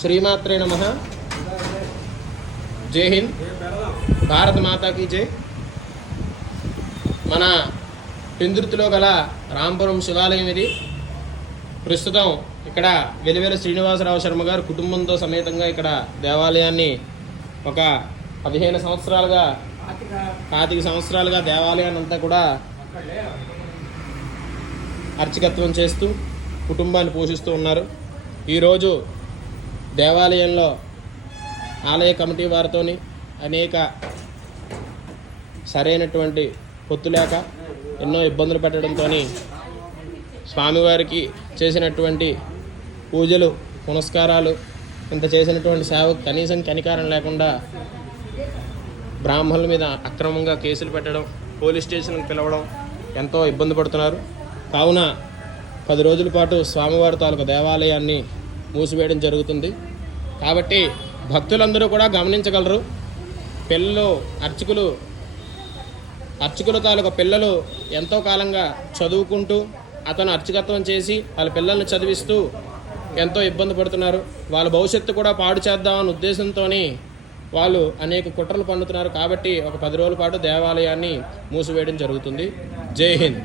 శ్రీమాత్రే నమః. జై హింద్, భారత మాతాకి జై. మన పెందుర్తిలో గల రాంపురం శివాలయం ఇది. ప్రస్తుతం ఇక్కడ వెలివేల శ్రీనివాసరావు శర్మ గారు కుటుంబంతో సమేతంగా ఇక్కడ దేవాలయాన్ని ఒక 15 సంవత్సరాలుగా, 25 సంవత్సరాలుగా దేవాలయాన్ని అంతా కూడా అర్చకత్వం చేస్తూ కుటుంబాన్ని పోషిస్తూ ఉన్నారు. ఈరోజు దేవాలయంలో ఆలయ కమిటీ వారితోని అనేక సరైనటువంటి పొత్తు లేక ఎన్నో ఇబ్బందులు పెట్టడంతో స్వామివారికి చేసినటువంటి పూజలు పునస్కారాలు ఇంత చేసినటువంటి సేవకు కనీసం కనికారం లేకుండా బ్రాహ్మణుల మీద అక్రమంగా కేసులు పెట్టడం, పోలీస్ స్టేషన్కి పిలవడం ఎంతో ఇబ్బంది పడుతున్నారు. కావున 10 రోజుల పాటు స్వామివారి తాలూకు దేవాలయాన్ని మూసివేయడం జరుగుతుంది. కాబట్టి భక్తులందరూ కూడా గమనించగలరు. పిల్లలు అర్చకుల తాలూకు పిల్లలు ఎంతో కాలంగా చదువుకుంటూ అతను అర్చకత్వం చేసి వాళ్ళ పిల్లల్ని చదివిస్తూ ఎంతో ఇబ్బంది పడుతున్నారు. వాళ్ళ భవిష్యత్తు కూడా పాడు చేద్దామన్న ఉద్దేశంతో వాళ్ళు అనేక కుట్రలు పన్నుతున్నారు. కాబట్టి ఒక 10 రోజుల పాటు దేవాలయాన్ని మూసివేయడం జరుగుతుంది. జై హింద్.